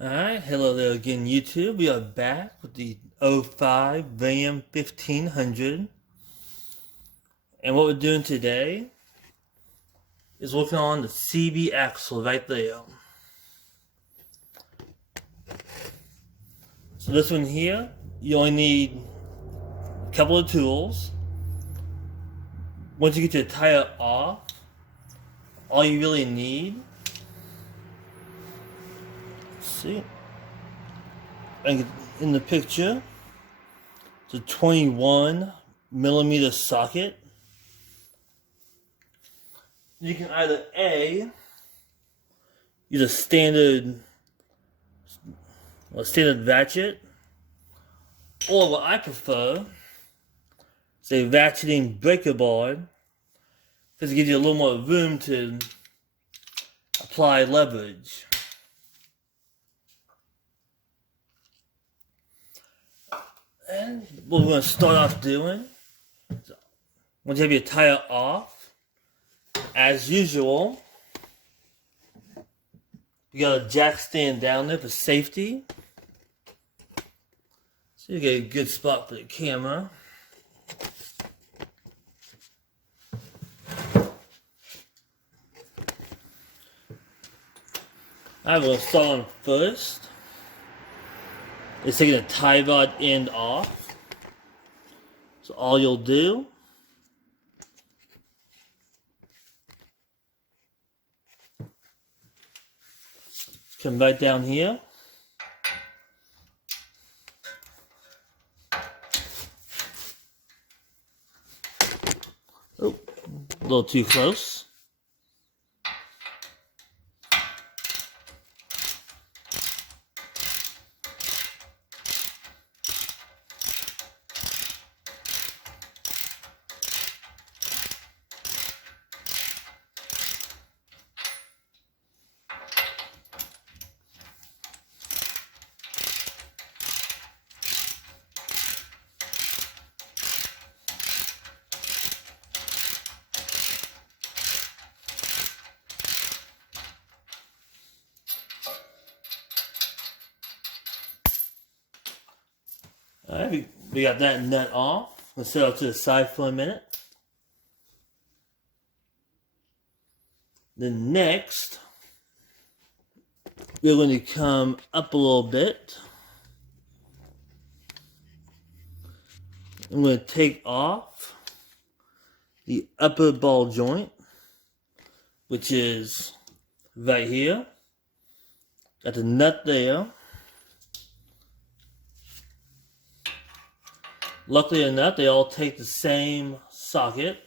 Alright, hello there again YouTube. We are back with the 05 Ram 1500. And what we're doing today is working on the CB axle right there. So this one here, you only need a couple of tools. Once you get your tire off, all you really need, see, in the picture, it's a 21mm socket. You can either A, use a standard ratchet, or what I prefer is a ratcheting breaker board, because it gives you a little more room to apply leverage. And what we're going to start off doing, once you have your tire off, as usual, you got a jack stand down there for safety. So you get a good spot for the camera. Alright, we'll start on first. It's taking the tie rod end off. So all you'll do is come right down here. Oh, a little too close. Alright, we got that nut off. Let's set it up to the side for a minute. Then next, we're going to come up a little bit. I'm going to take off the upper ball joint, which is right here. Got the nut there. Luckily enough, they all take the same socket.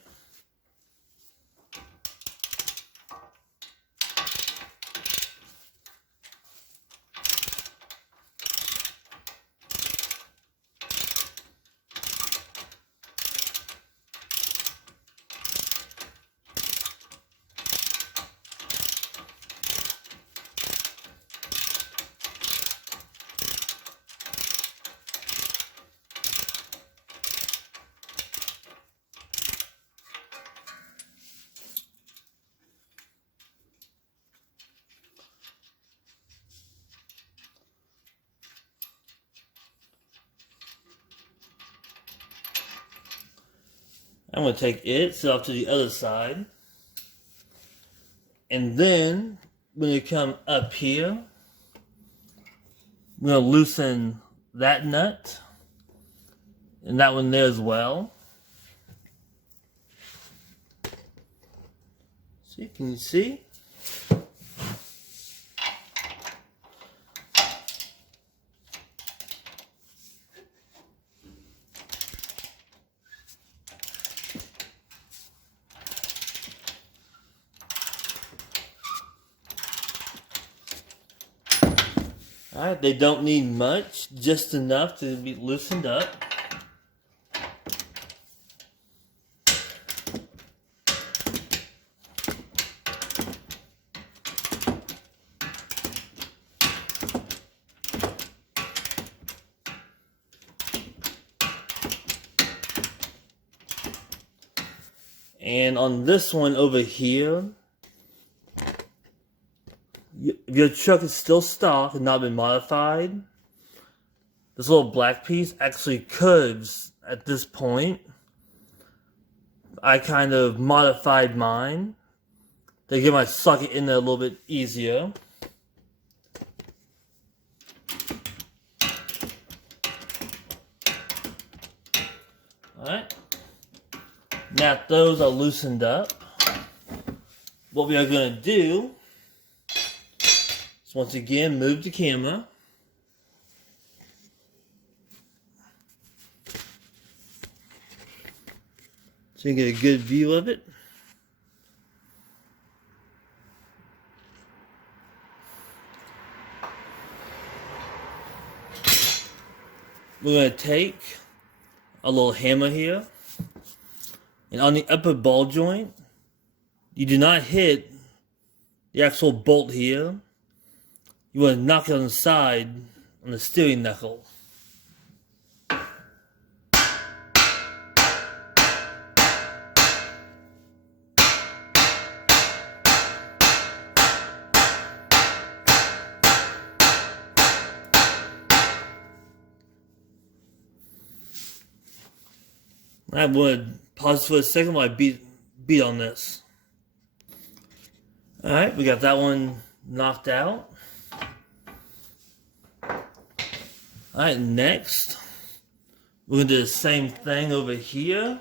I'm going to take it, set off to the other side. And then, when you come up here, I'm going to loosen that nut. And that one there as well. See, can you see? Alright, they don't need much, just enough to be loosened up. And on this one over here, if if your truck is still stock and not been modified, this little black piece actually curves at this point. I kind of modified mine to get my socket in there a little bit easier. Alright, now that those are loosened up, what we are going to do is once again move the camera. So you can get a good view of it. We're going to take a little hammer here, and on the upper ball joint, you do not hit the actual bolt here. You want to knock it on the side on the steering knuckle. I would pause for a second while I beat on this. Alright, we got that one knocked out. Alright, next, we're going to do the same thing over here.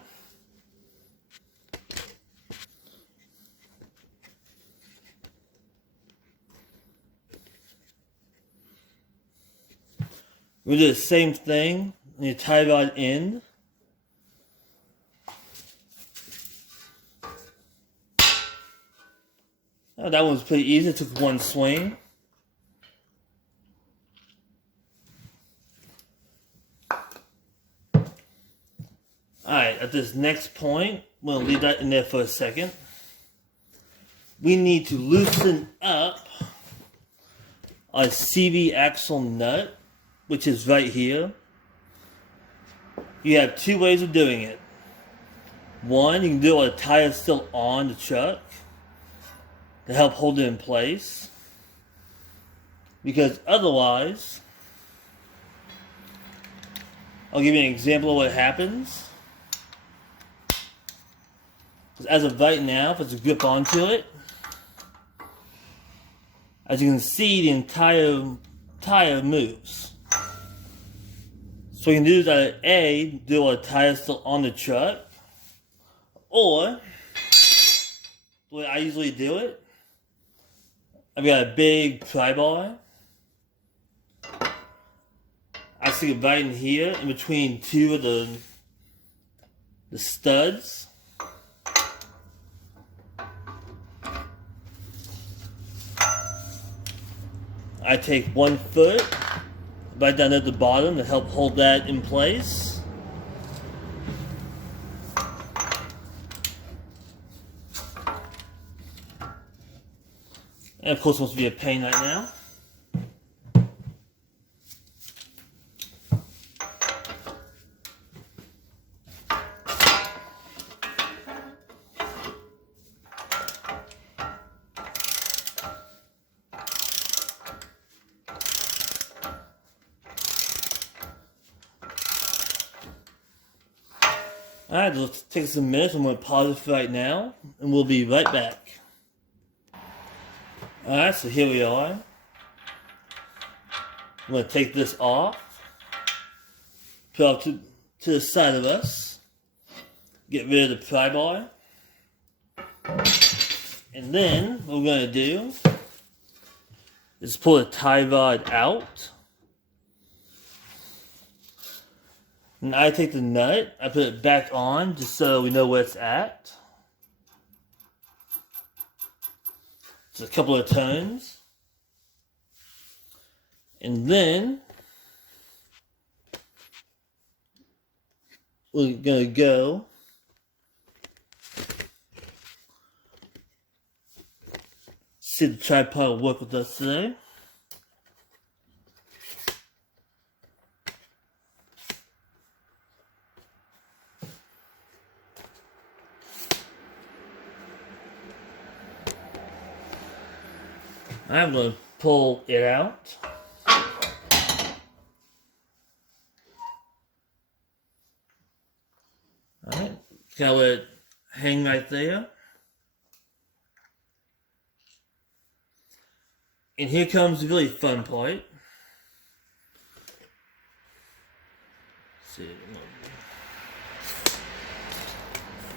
We're going to do the same thing on your tie rod end. Oh, that one was pretty easy. It took one swing. Alright, at this next point, we're going to leave that in there for a second. We need to loosen up our CV axle nut, which is right here. You have two ways of doing it. One, you can do it while the tire is still on the truck to help hold it in place, because otherwise, I'll give you an example of what happens. As of right now, if it's a grip onto it, as you can see, the entire tire moves. So you can do that. A, do it while the tire is still on the truck, or the way I usually do it, I've got a big pry bar. I stick it right in here, in between two of the studs. I take 1 foot right down at the bottom to help hold that in place. And of course, it wants to be a pain right now. Alright, let's take some minutes. I'm going to pause it right now, and we'll be right back. Alright, so here we are. I'm going to take this off, put it off to the side of us, get rid of the pry bar, and then what we're going to do is pull the tie rod out. And I take the nut, I put it back on just so we know where it's at. Just a couple of turns. And then we're going to go see the tripod work with us today. I'm going to pull it out. Alright, kind of let it hang right there. And here comes the really fun part. Let's see.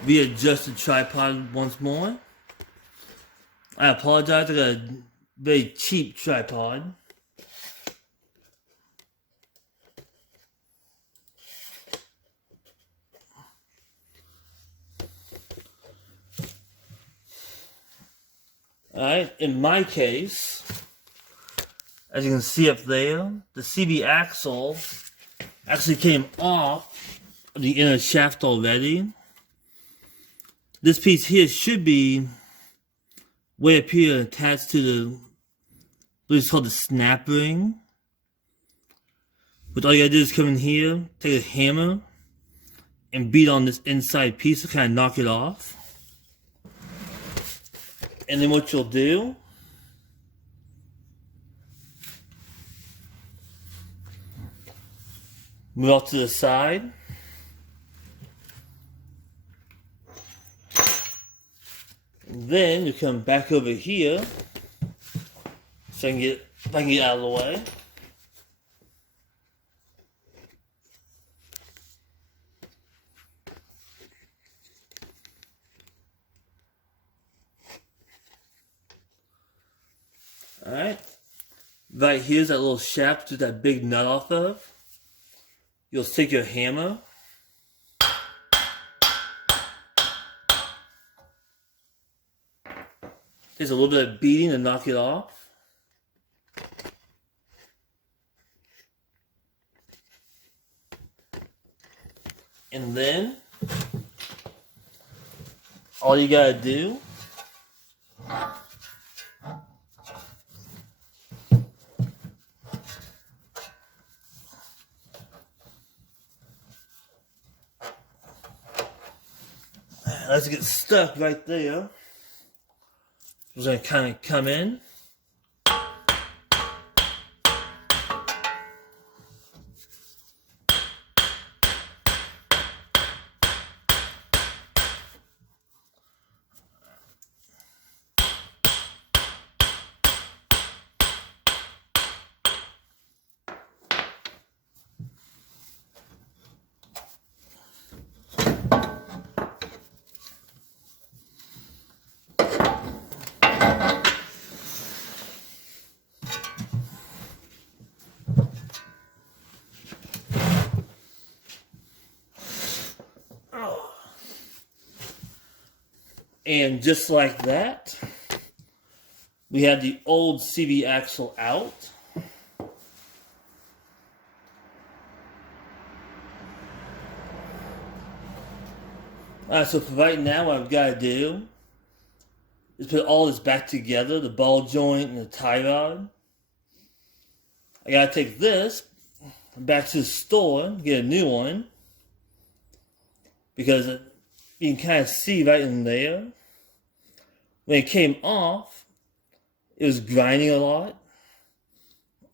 Readjust the tripod once more. I apologize, I got a very cheap tripod. Alright, in my case, as you can see up there, the CV axle actually came off the inner shaft already. This piece here should be way up here attached to the, what is called the snap ring. But all you gotta do is come in here, take a hammer, and beat on this inside piece to kind of knock it off. And then what you'll do, move off to the side. And then you come back over here, so I can get, if I can get out of the way. Alright, right here's that little shaft with that big nut off of. You'll stick your hammer. Takes a little bit of beating to knock it off. And then, all you gotta do let's get stuck right there. We're going to kind of come in. And just like that, we have the old CV axle out. Alright, so for right now, what I've got to do is put all this back together, the ball joint and the tie rod. I got to take this back to the store, get a new one, because you can kind of see right in there. When it came off, it was grinding a lot.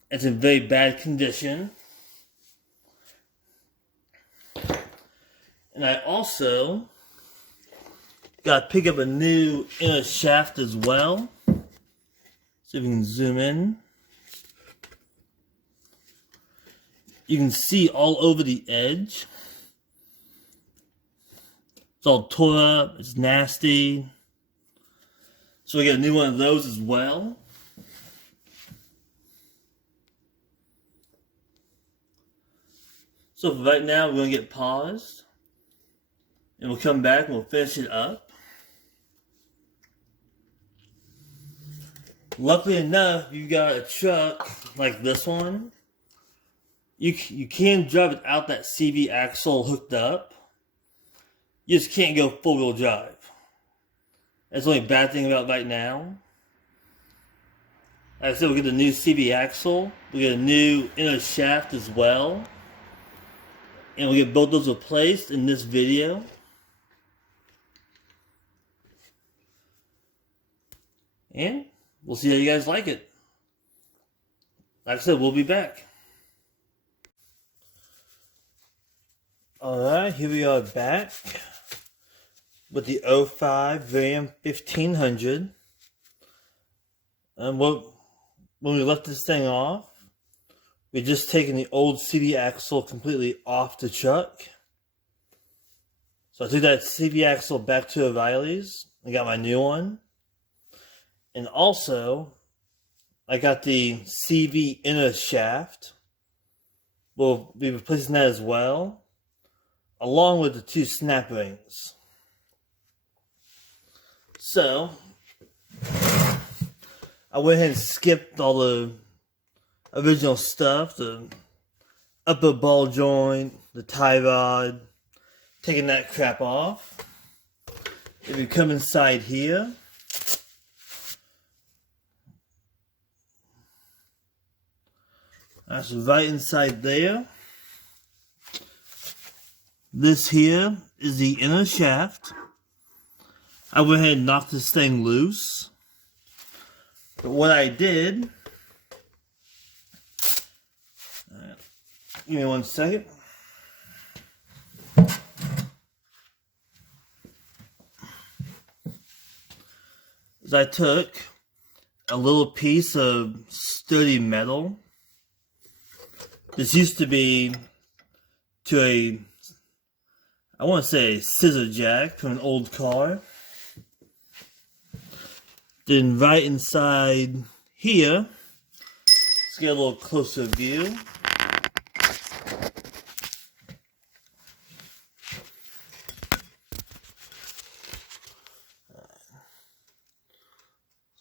It's in very bad condition. And I also got to pick up a new inner shaft as well. See if we can zoom in. You can see all over the edge. It's all tore up, it's nasty. So we got a new one of those as well. So for right now, we're going to get paused. And we'll come back and we'll finish it up. Luckily enough, you got a truck like this one. You can drive without that CV axle hooked up. You just can't go full-wheel drive. That's the only bad thing about right now. Like I said, we'll get the new CV axle. We'll get a new inner shaft as well. And we'll get both those replaced in this video. And we'll see how you guys like it. like I said, we'll be back. Alright, here we are back with the 05 Ram 1500. When we left this thing off, we just taken the old CV axle completely off the truck. So I took that CV axle back to O'Reilly's and got my new one. And also, I got the CV inner shaft. We'll be replacing that as well, along with the 2 snap rings. So, I went ahead and skipped all the original stuff, the upper ball joint, the tie rod, taking that crap off. If you come inside here, that's right inside there. This here is the inner shaft. I went ahead and knocked this thing loose. But what I did, give me 1 second. Is I took a little piece of sturdy metal. This used to be to I want to say a scissor jack from an old car. Then right inside here, let's get a little closer view.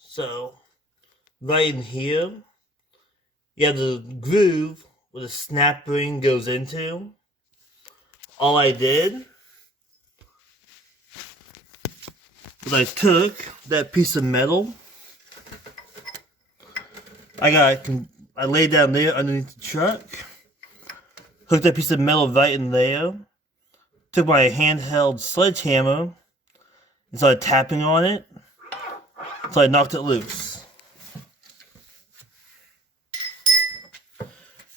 So, right in here, you have the groove where the snap ring goes into. All I did was I took that piece of metal. I laid down there underneath the truck, hooked that piece of metal right in there, took my handheld sledgehammer and started tapping on it until I knocked it loose.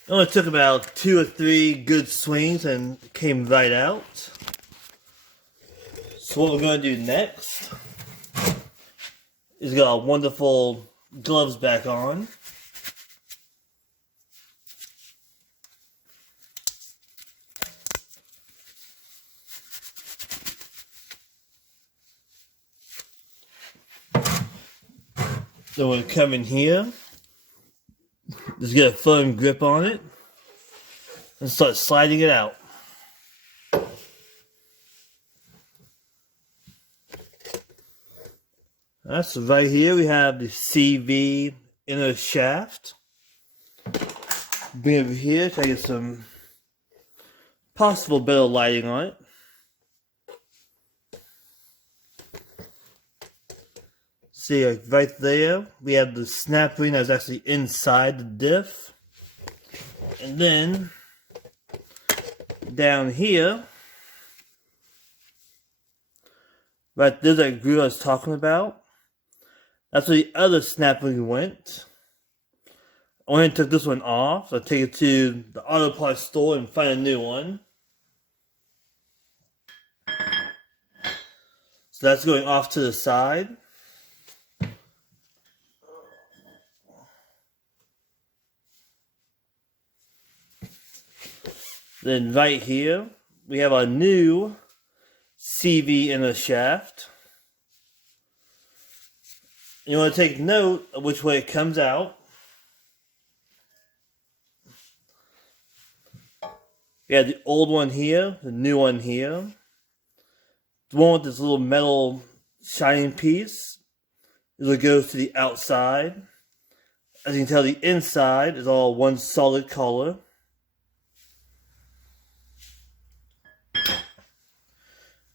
It only took about 2 or 3 good swings and it came right out. So what we're going to do next is get our wonderful gloves back on. So we'll come in here, just get a firm grip on it, and start sliding it out. So right here we have the CV inner shaft. Bring it over here, try to get some possible better lighting on it. See, like right there, we have the snap ring that's actually inside the diff. And then, down here, right there's that groove I was talking about. That's where the other snap ring went. I went and took this one off, so I'll take it to the auto parts store and find a new one. So that's going off to the side. Then right here, we have our new CV inner shaft. You want to take note of which way it comes out. We have the old one here, the new one here. The one with this little metal shining piece is what goes to the outside. As you can tell, the inside is all one solid color.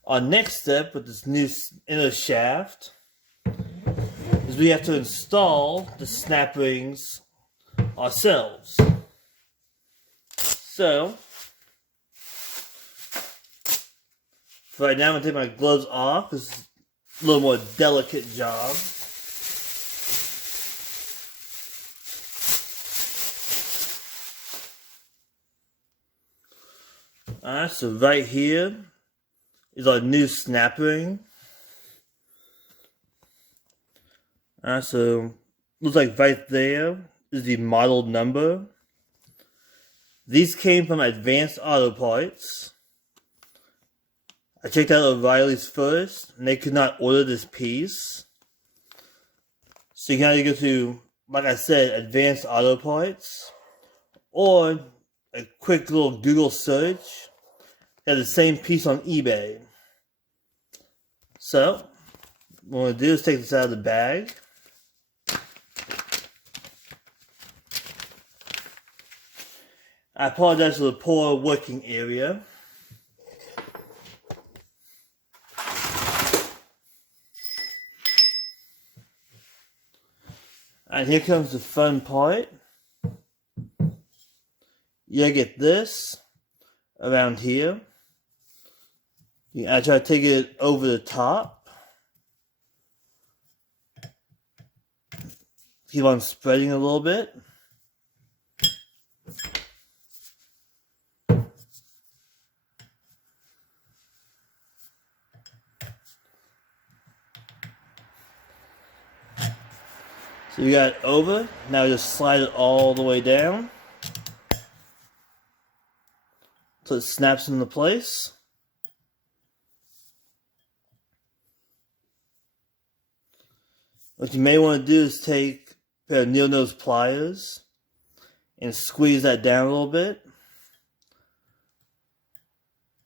Our next step with this new inner shaft is we have to install the snap rings ourselves. So, for right now, I'm going to take my gloves off. This is a little more delicate job. Alright, so right here is our new snap ring. Alright, so looks like right there is the model number. These came from Advanced Auto Parts. I checked out O'Reilly's first, and they could not order this piece. So you can either go to, like I said, Advanced Auto Parts, or a quick little Google search. They have the same piece on eBay. So, what I'm going to do is take this out of the bag. I apologize for the poor working area. And here comes the fun part. You get this around here. I try to take it over the top. Keep on spreading a little bit. So you got it over. Now just slide it all the way down so it snaps into place. What you may want to do is take a pair of needle nose pliers and squeeze that down a little bit.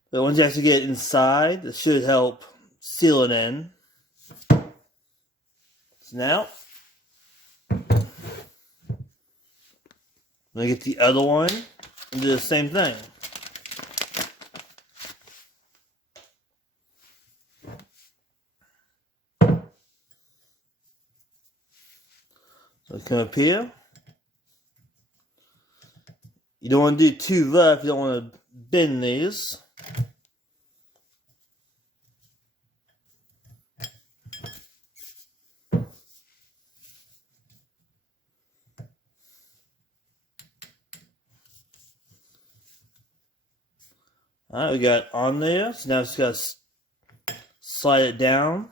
But once you actually get it inside, it should help seal it in. So now, I'm going to get the other one and do the same thing. So come up here. You don't want to do too rough, you don't want to bend these. Alright, we got it on there, so now it's got to slide it down.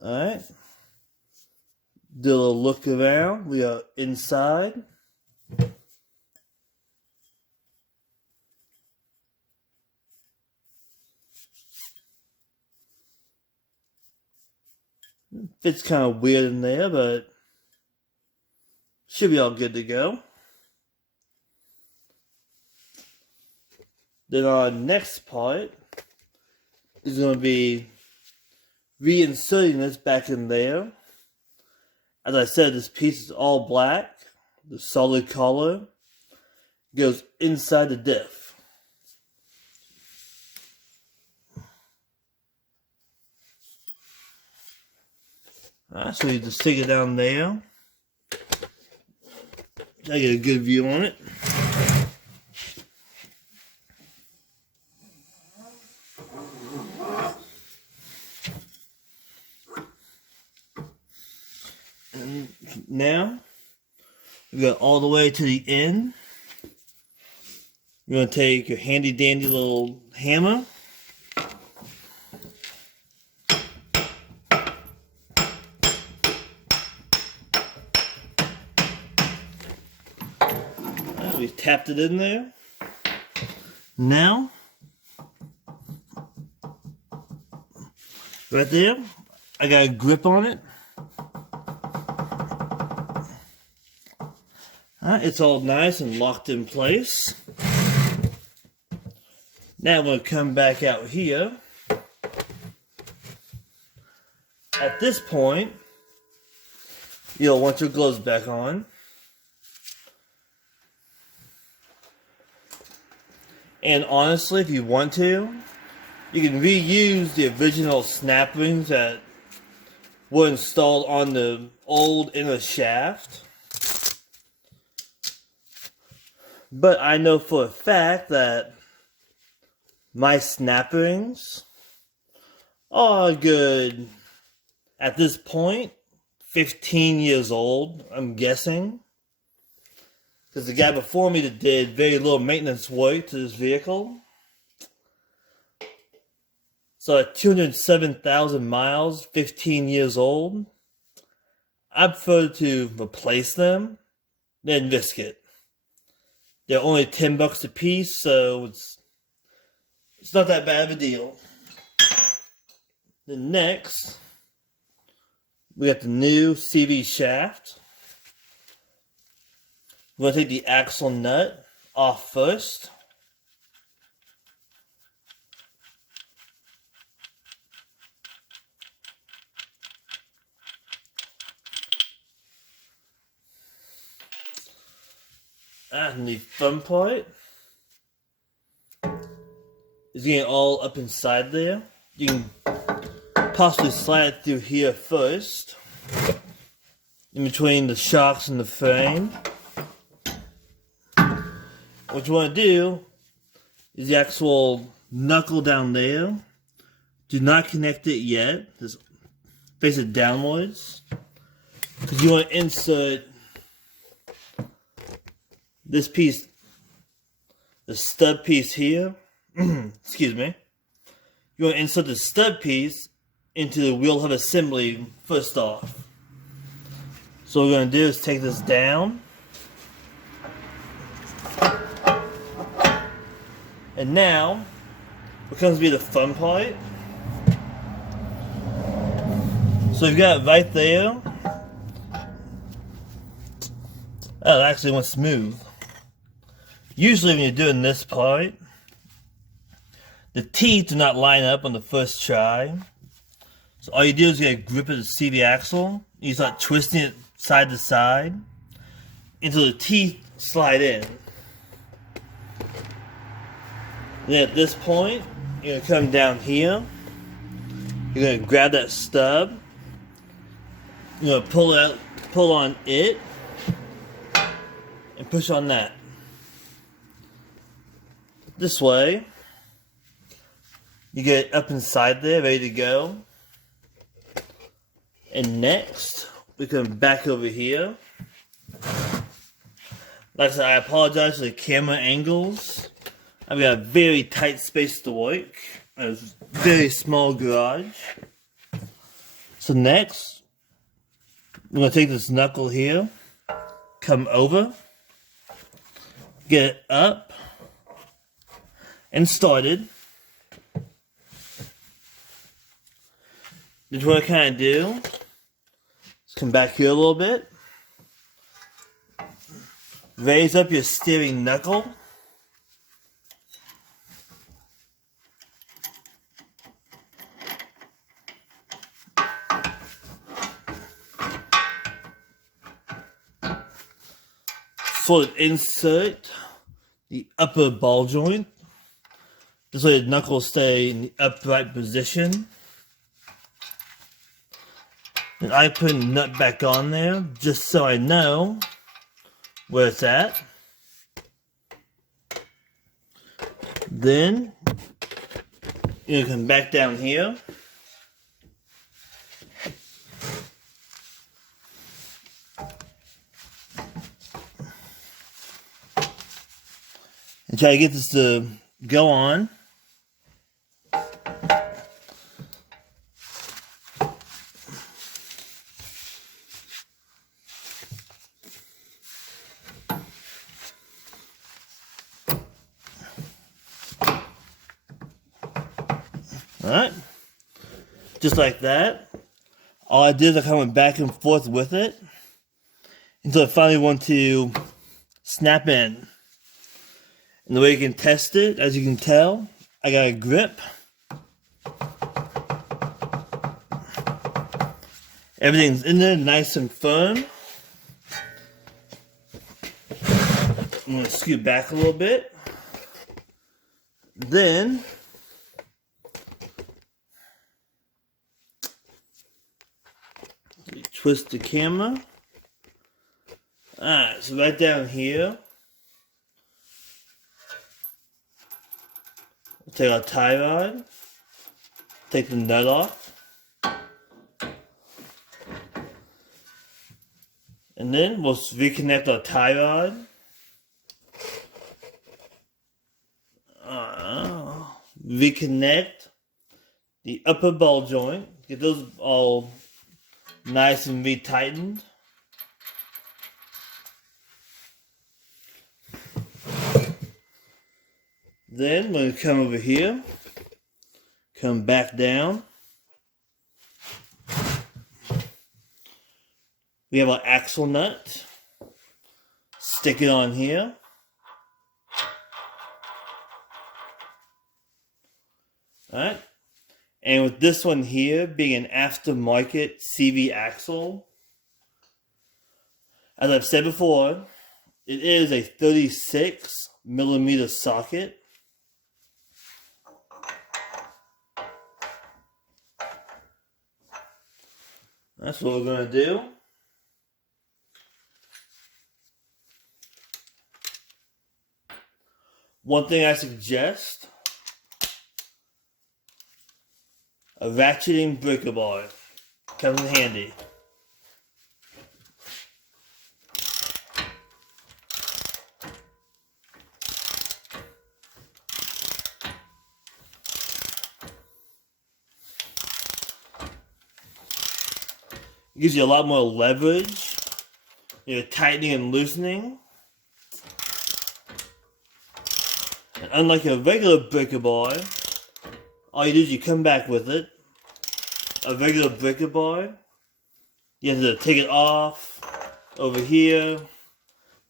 Alright. Do a little look around. We are inside. Fits kind of weird in there, but should be all good to go. Then our next part is going to be reinserting this back in there. As I said, this piece is all black. The solid color goes inside the diff. Alright, so you just stick it down there. I get a good view on it. And now, we go all the way to the end. You're going to take your handy dandy little hammer. We've tapped it in there. Now, right there, I got a grip on it. It's all nice and locked in place. Now I'm going to come back out here. At this point, you'll want your gloves back on. And honestly, if you want to, you can reuse the original snap rings that were installed on the old inner shaft. But I know for a fact that my snap rings are good, at this point, 15 years old, I'm guessing. because the guy before me that did very little maintenance work to this vehicle. So at 207,000 miles, 15 years old, I prefer to replace them than risk it. They're only $10 a piece, so it's not that bad of a deal. Then next, we got the new CV shaft. We're going to take the axle nut off first. And the fun part is getting all up inside there. You can possibly slide it through here first, in between the shocks and the frame. What you want to do is the actual knuckle down there. Do not connect it yet. Just face it downwards. Because you want to insert this piece, the stud piece here. Excuse me. You want to insert the stud piece into the wheel hub assembly first off. So what we're going to do is take this down. And now, what comes to be the fun part. So you've got it right there. Oh, it actually went smooth. Usually when you're doing this part, the teeth do not line up on the first try. So all you do is get a grip of the CV axle. You start twisting it side to side until the teeth slide in. Then at this point, you're going to come down here. You're going to grab that stub. You're going to pull on it, and push on that. This way, you get it up inside there, ready to go. And next, we come back over here. Like I said, I apologize for the camera angles. I've got a very tight space to work. A very small garage. So next, we're going to take this knuckle here, come over, get it up, and started. That's what I kind of do. Let's come back here a little bit. Raise up your steering knuckle. Sort of insert the upper ball joint. This way the knuckles stay in the upright position. And I put the nut back on there just so I know where it's at. Then you come back down here. And try to get this to go on. Alright, just like that. All I did is I kind of went back and forth with it until I finally want to snap in. And the way you can test it, as you can tell, I got a grip. Everything's in there nice and firm. I'm going to scoot back a little bit. Then twist the camera. Alright, so right down here, we'll take our tie rod, take the nut off, and then we'll reconnect our tie rod reconnect the upper ball joint. Get those all nice and retightened. Then we're going to come over here, come back down. We have our axle nut. Stick it on here. Alright. And with this one here being an aftermarket CV axle, as I've said before, it is a 36mm socket. That's what we're going to do. One thing I suggest, a ratcheting breaker bar comes in handy. It gives you a lot more leverage. You're tightening and loosening. And unlike a regular breaker bar, all you do is you come back with it. A regular breaker bar, you have to take it off, over here,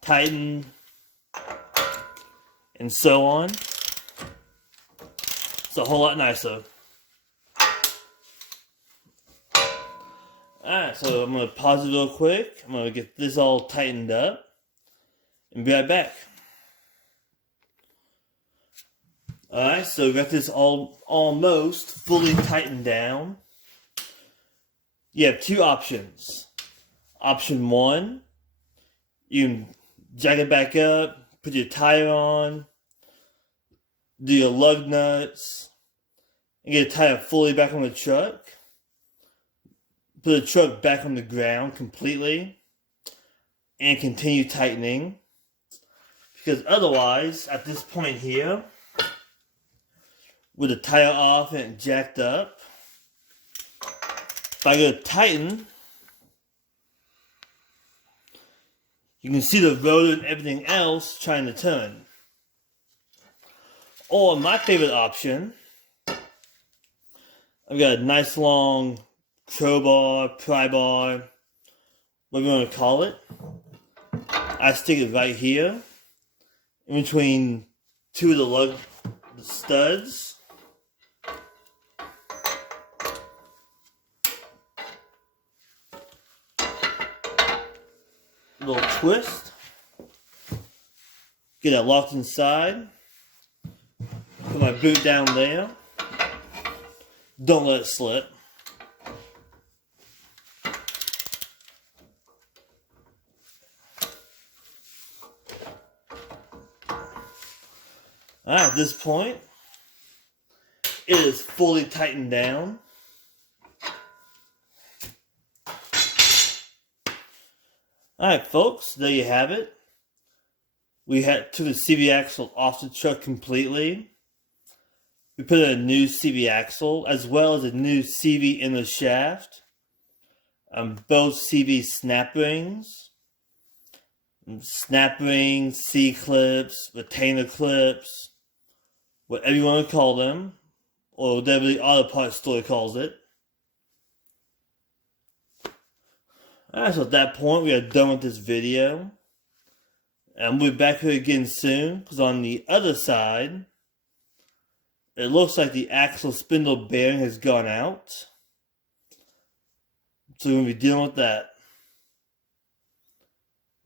tighten, and so on. It's a whole lot nicer. Alright, so I'm going to pause it real quick. I'm going to get this all tightened up and be right back. Alright, so we got this all almost fully tightened down. You have two options. Option one, you can jack it back up, put your tire on, do your lug nuts, and get the tire fully back on the truck. Put the truck back on the ground completely and continue tightening, because otherwise at this point here, with the tire off and jacked up, if I go to tighten, you can see the rotor and everything else trying to turn. Or my favorite option, I've got a nice long crowbar, pry bar, whatever you want to call it. I stick it right here, in between two of the studs. Little twist. Get it locked inside. Put my boot down there. Don't let it slip. Alright, at this point, it is fully tightened down. Alright folks, there you have it. We took the CV axle off the truck completely. We put in a new CV axle, as well as a new CV inner shaft. Both CV snap rings. Snap rings, C-clips, retainer clips, whatever you want to call them, or whatever the auto parts store calls it. Alright, so at that point we are done with this video. And we'll be back here again soon, because on the other side, it looks like the axle spindle bearing has gone out. So we're going to be dealing with that.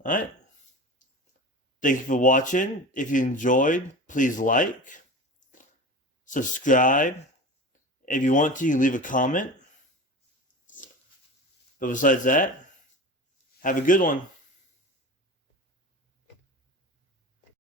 Alright. Thank you for watching. If you enjoyed, please like, subscribe. If you want to, you can leave a comment. But besides that, have a good one.